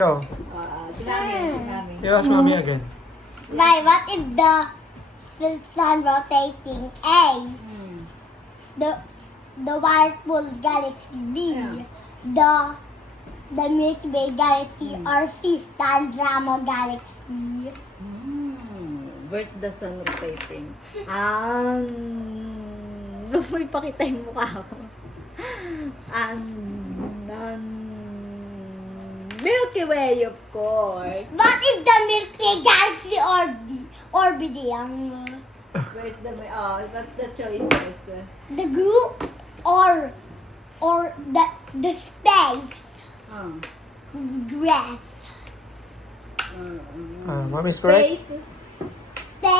Go. Sinabi. You ask mommy again. Why, what is the sun rotating? A. The Whirlpool Galaxy. B. The Milky Way Galaxy. Or C. The Andromeda Galaxy. Where's the sun rotating? May pakita yung mukha ko. Milky Way, of course. What is the Milky Way Galaxy orbiting? Where's the what's the choices? The group or the space grass. Mommy's correct. Space. The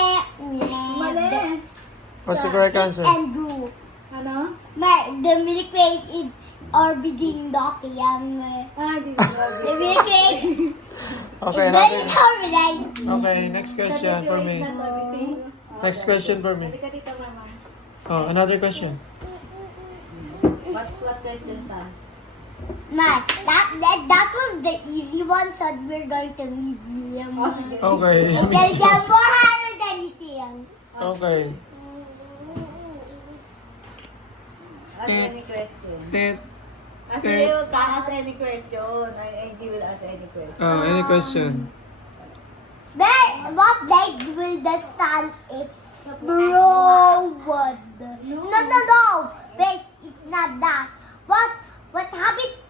What's the correct answer? and group. Ano? The Milky Way is orbiting the ocean. Di The Milky Way Okay, is very another. turbulent. Okay, next question for me. Next question for me. Halika dito, mama. Oh, another question. What question pa? Matt, that was the easy one, so we're going to medium. Okay. Okay, get more harder than anything. Okay. Ask any question. Tet. Ask you can ask any question. I will ask any question. Oh, any question? What date will the sun explode? No. Wait, it's not that. What happened?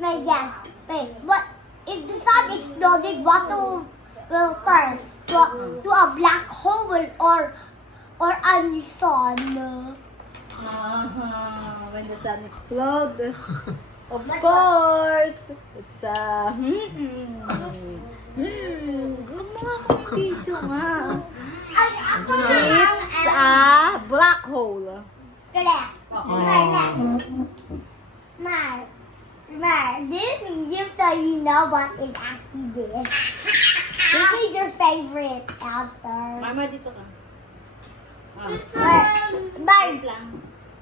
My guess. Wait, what if the sun exploded? What will turn to a black hole or a new sun? When the sun explodes, of course, it's Huwag mo nga akong video nga. It's a black hole. Correct. Mar, this is so you know what is actually this. This is your favorite answer. Mama, dito ka.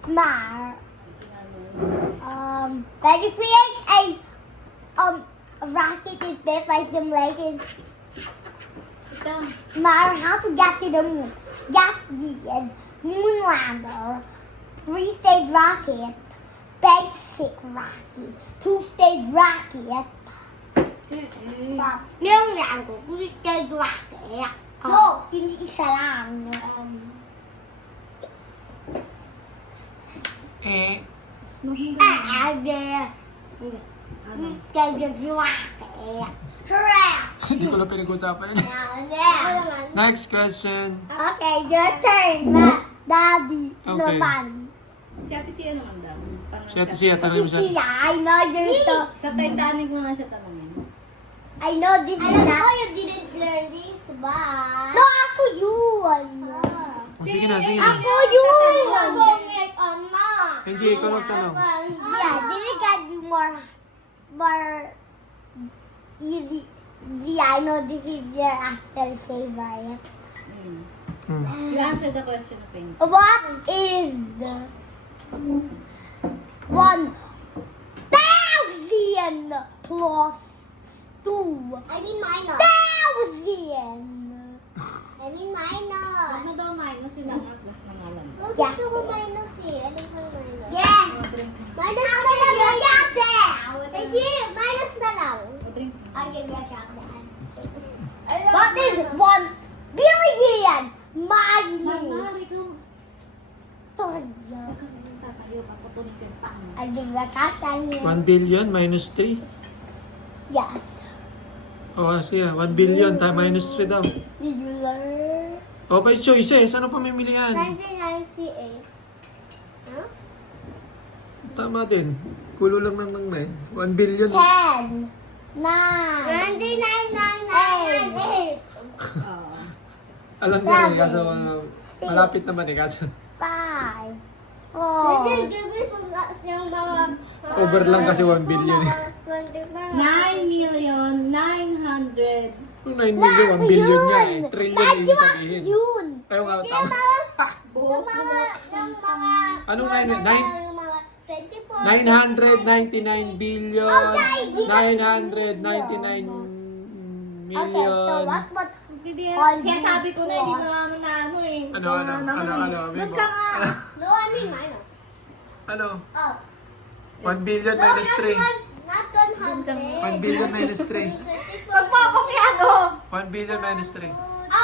Mar, when you create a rocket in space like simulation, Mar, how to get to the moon? Gas gigan, moon lander, 3-stage rocket, basic rocket, 2-stage rocket. Yung lang ko, 2-stage rocket. No, hindi isa lang. Correct. Hindi ko na pinag-usapan yun. Next question. Okay, your turn, Daddy. Okay. Naman. Si Ate Sia naman daw. Si Ate Sia, tanongin mo siya. I know you're so... Sa Titanic mo nga siya tanongin. I know this is not... you didn't learn this, but... No, ako yun. Oh, sige na, sige na. Ako yun. Kenji, ikaw magtanong. Yeah, didn't get you more easy. Yeah, I know this is your actual favorite. You answer the question, Pink. What is 1,000 plus 2,000? I mean minus. I mean minus. Ano daw minus yun ang atlas ng alam? Oh, Yeah. gusto ko minus eh. Ano ba minus? Yeah. Minus Ako na lang. yung shutdown. Eji, minus na lang. Drink. I'll give you a shutdown. What is 1 billion minus? ikaw. Sorry. Tatayo, paputunin ko yung pang. I'll give you a shutdown. 1 billion minus 3? Yes. Oh, sige. 1 billion minus 3 daw. Did you learn? Oh, by choices. Ano pamimilihan? 1998. Huh? Tama din. Kulo lang ng 9. 1 billion. 10, 9, 99,998. Alam ko rin, kaso malapit naman eh. Kaso 5, 4, Eji, give me yung mga... over lang kasi 1 billion eh. 9,900,000. Kung 9 million, 1 billion nga eh. Trillion yung ibig sabihin. yun. Ayaw nga, tama. Yung mga... Anong 9? Yung mga 999 billion, 999 Okay, so million. what? Hindi All Kaya sabi ko na, hindi bills. pa naman na ano eh. Ano, Doon Bibo? ka nga. No, I mean minus. Ano? Oh. 1 billion No, minus not 3. not 100. 1 billion minus 3. Wag mo akong ano. 1 billion minus 3. Oh,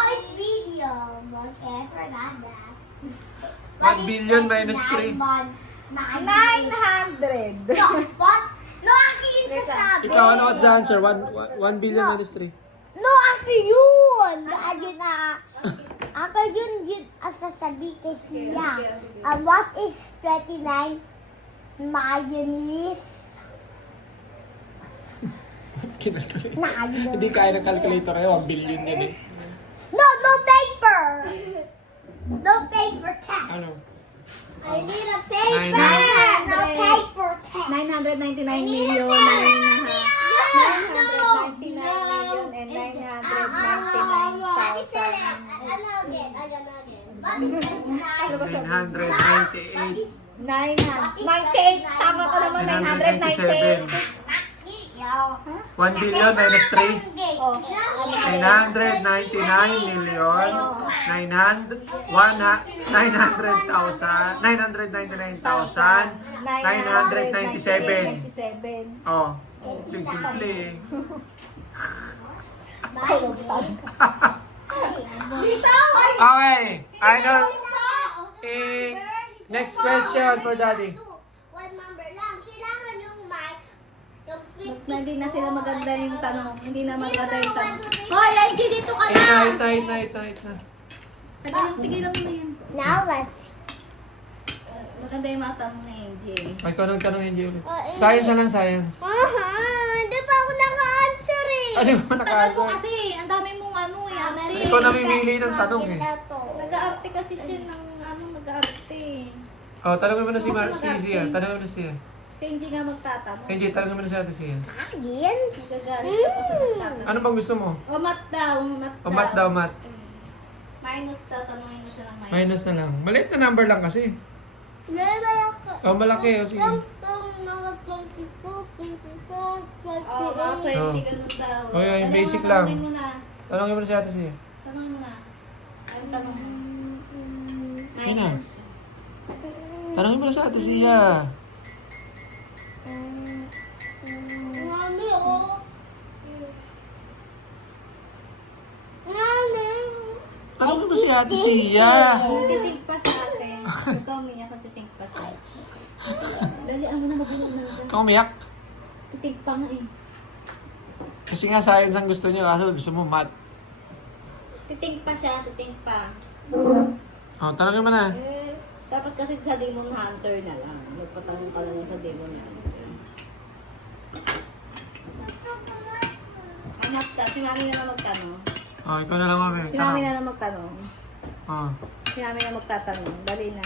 it's medium. Okay, I forgot that. 1 billion minus 3. 900. No, what? No, ako yung sasabi. Ikaw, ano what's the answer? 1 billion No. minus 3. No, ako yun. Ayun na. Ako yun ang sasabi kay siya. What is 29 mayonnaise? Kinalculate. Mayonnaise. Hindi kaya ng calculator kayo. 1 billion yan eh. No paper. No paper test. Ano? I need a paper. 900. No paper test. 999 million, 999 million, and 999,000. Ano ba sabi? 998. 98. Tama ka naman, 998. 1 billion minus 3. Oh, 999 million, 999,997. 997. Oh, simple eh. Okay, I know. Next question for Daddy. One number lang. Kailangan yung mic. Yung hindi na sila maganda yung tanong. Hindi na maganda yung tanong. Hoy, Angie, dito ka na! Night na. Tigilan mo na yan. Now let's. Maganda yung mga tanong ni Angie. Ay, ikaw nang tanong Angie ulit. Science na lang, science. Hindi pa ako naka-answer eh. Ano ba Tagal mo nakaasa? kasi, ang dami mong ano eh, arte. Ikaw namimili ng tanong eh. Nag-aarte kasi siya ng nag-aarte. Oh, tanongin mo na si Sia. Tanongin mo na siya. Si Angie nga magtatanong. Angie, tanongin mo na si Ate Sia. Again? Nagagalit siya pa sa magtatanong. Ano bang gusto mo? O mat daw, mat daw. O mat daw, mat. Minus daw, tanongin mo siya ng minus. Minus na lang. Maliit na number lang kasi. Oh, malaki. O, sige. Yung mga 24, 25, Oh, mga 20, ganun daw. Oh, yeah, yung Tanongin basic mo, lang. Tanongin mo na. Tanongin mo na si Ate Sia. Tanongin mo na. Anong tanong mo? Yun na. Minus. Tanongin mo na si Ate Sia. Mami, oh. Mami. Tanongin mo si Ate Sia. Titig pa siya ate. Ito, umiyak ang titig pa siya. Dali, mo na magulang na. Ikaw umiyak. Titig pa nga eh. Kasi nga science ang gusto niya. Kaso gusto mo mat. Titig pa siya, titig pa. Oh, tanongin mo na. Dapat kasi sa Demon Hunter na lang. Magpatanong ka lang sa Demon Hunter. Anak ka, si Mami na lang magtanong. Oh, ikaw na lang, mami. Si Mami na lang magtanong. Oh. Si Mami na magtatanong. Dali na.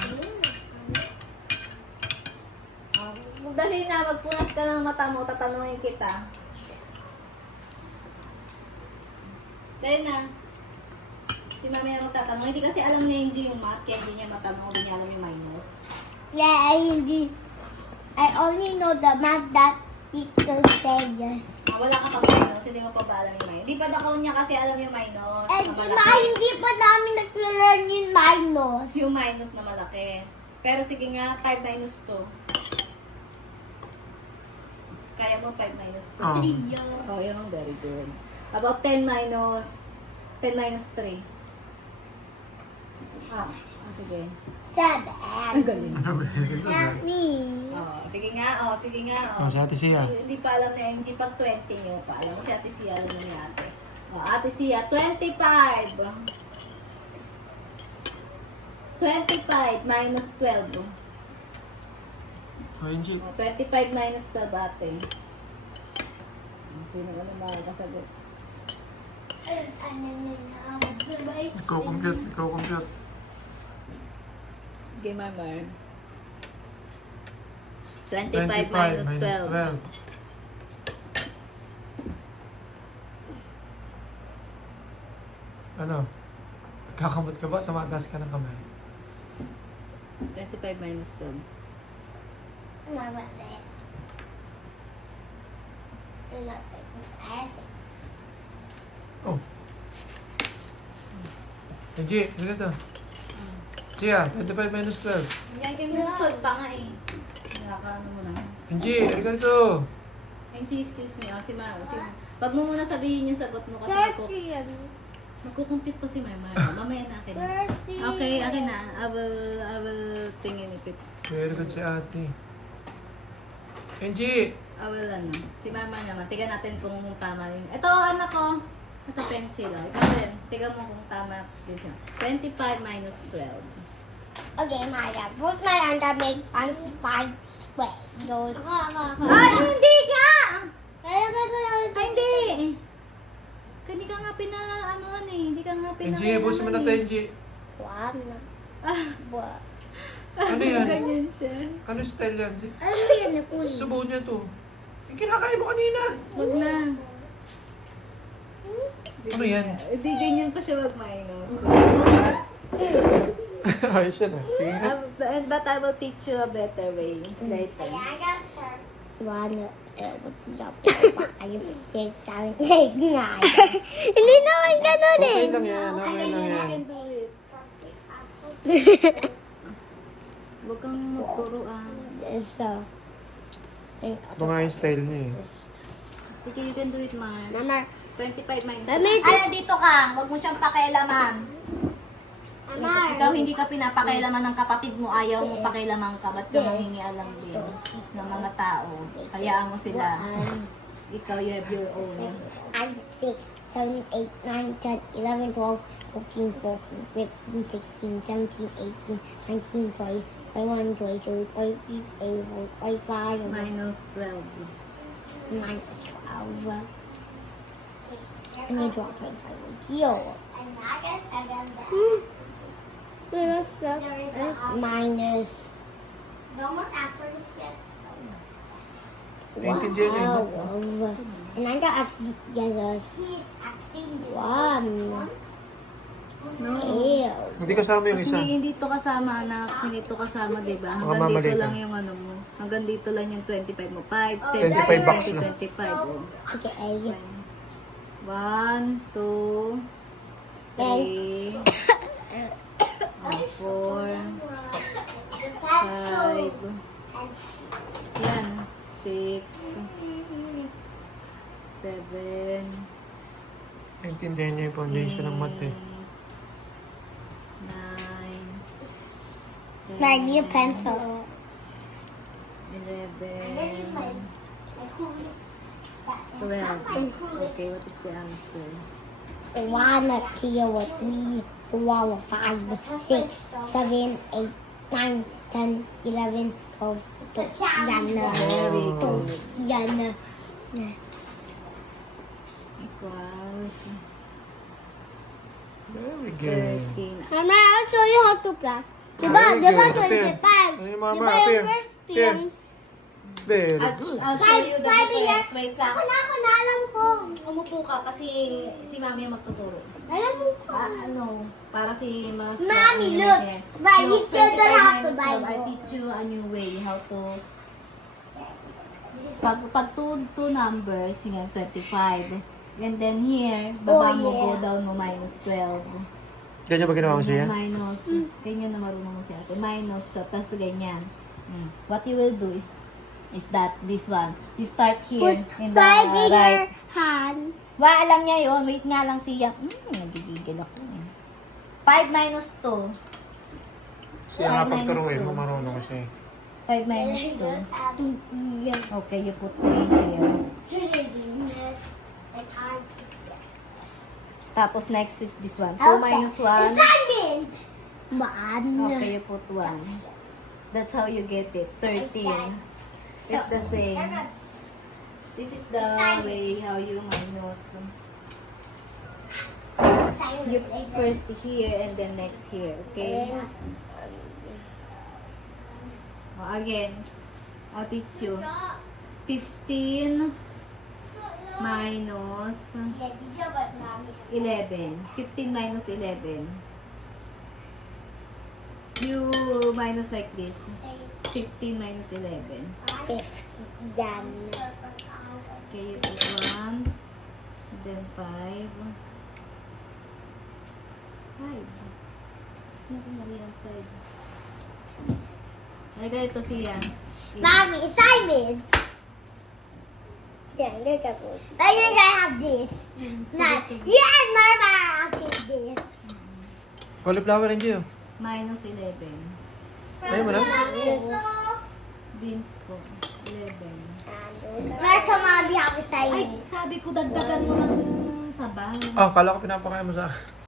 Dali na, magpunas ka ng mata mo, tatanungin kita. Dali na. Si Mami na magtatanong. Hindi kasi alam niya hindi yung math, kaya hindi niya matanong, hindi niya alam yung minus. Yeah, I only know the math that equals stages. Wala ka pa minus, hindi mo pa ba alam yung minus. Hindi pa daw niya kasi alam yung minus. And na malaki. hindi pa namin nag-learn yung minus. Yung minus na malaki. Pero sige nga, 5 minus 2. Kaya mo 5 minus 2. Oh. Oh, yun. Very good. About 10 minus 3. Sige. 7. Ang galing. Not me. Sige nga. Oh, si Ate Sia. Hindi pa alam na hindi pag 20 niyo pa. Alam mo si Ate Sia, alam mo ni Ate. Ate Sia, 25. 25 minus 12. Oh, Angie. 25 minus 12, Ate. Sino ka na makakasagot? Ikaw compute. Game Marmar. 25 25 minus 12. Ano? Kakamot ka ba? Tumataas ka ng kamay. 25 minus 12. my wallet. And that's like S. Oh. Angie, ano to? Chia, 25 minus 12. Yan, kinusol pa nga eh. Nakakaano mo na. Angie, ano ganito? Excuse me. Si Mama. Wag mo muna sabihin yung sagot mo kasi magkukumpute pa si Mama. Mamaya na akin. Okay, akin na. I will tingin if it's... Very good si ate. Angie! I will ano. Si Mama naman. Tiga natin kung tama yung... Ito, anak ko. Ito, pencil. Oh. Ikaw din. Tiga mo kung tama. 25 minus 12. Okay, Maya. Put my under make 25 square. Those. Ay, hindi ka! Ay, Ay, hindi! Hindi ka nga ano eh. Hindi ka nga Angie, busin mo na tayo, Angie. One. What? Ano yan? Ganyan siya. Ano style yan? Ano ba yan na kunin? Subo niya to. Yung kinakain mo kanina. Wag na. Ano yan? Hindi, ganyan pa siya mag-minus. Ayos yan ah. Sige nga. But I will teach you a better way later. One. Five, 6, 7, 8, 9. Hindi naman ganun eh. Okay lang yan. Okay lang You yan. can do it. Huwag kang magturo So, Ito nga yung style niya eh. Sige, you can do it, Mar. Mama, 25 minus. Mami, Ay, dito ka. Huwag mo siyang pakialaman. Mama. Ikaw hindi ka pinapakialaman ng kapatid mo. Ayaw mo pakialaman ka. Ba't ka manghingialam din ng mga tao? Hayaan mo sila. Ikaw, you have your own. 5, 6, 7, 8, 9, 10, 11, 12, 14, 14, 15, 16, 17, 18, 19, 20, 21, 22, 23, 24, 25, Minus 12. minus 12. And I draw 25 here. Minus Naintindihan niya yun. 12. And I got actually together. 1. No. Ew. Hindi kasama yung isa. Kasi hindi to kasama, anak. Hindi to kasama, di ba? Baka Hanggang mamali dito ka. lang yung ano mo. Hanggang dito lang yung 25 mo. 5, 25 bucks 10, na. 20, 25. Oh. Okay. 1, 2, 3, 4, 5, yan, 6, 7, Naintindihan niya yung foundation ng math eh. 9, I need a pencil. 11, 12. Okay, what is the answer? 1, 2, 3, 4, 5, 6, 7, 8, 9, 10, 11, 12, 13. Yan na. Very good. Yan na. Equals Very good. 13. Mama, I'll show you how to plus. Diba? Very Diba good. Appear. 25? Ano yung mama? Diba Appear. yung first Appear. thing? Very I'll good. show you the Five here. different. Wait lang. Ako na, alam ko. Umupo ka kasi si Mami ang magtuturo. Alam ko. Ano, para si Mas... Mommy, look. But you still don't have to buy I more. teach you a new way how to... Pag two numbers, yun yan, 25. And then here, baba mo, go down mo, minus 12. Ganyan ba ginawa mo siya? Minus, ganyan na marunong mo siya. Minus 12, tapos ganyan. What you will do is that, this one. You start here, Put in the 5 in your right. hand. Alam niya yun. Wait nga lang siya. Nagigigil ako. 5 minus 2. Siya nga pagturuin mo, marunong siya eh. 5 minus 2. Yeah. Okay, you put 3 here. Tapos next is this one. 2 minus 1. Assignment! Okay, you put 1. That's how you get it. 13. It's the same. This is the way how you minus. You first here and then next here. Okay? Again, I'll teach you. 15 minus 11. 15 minus 11. You minus like this. 15 minus 11. 50 yan. Okay, you put 1. Then 5. 5. Ano ko mali ang 5? Ay, ganito siya. Mommy, Simon. Yeah, look at this. Now you're gonna have this. Now, you and Mama are having this. Cauliflower and Gio. Minus 11. Ayaw mo na? Beans po. 11. Where can Mommy have a Ay, Simon? sabi ko dagdagan mo ng sabaw. Oh, kala ko pinapakain mo sa akin.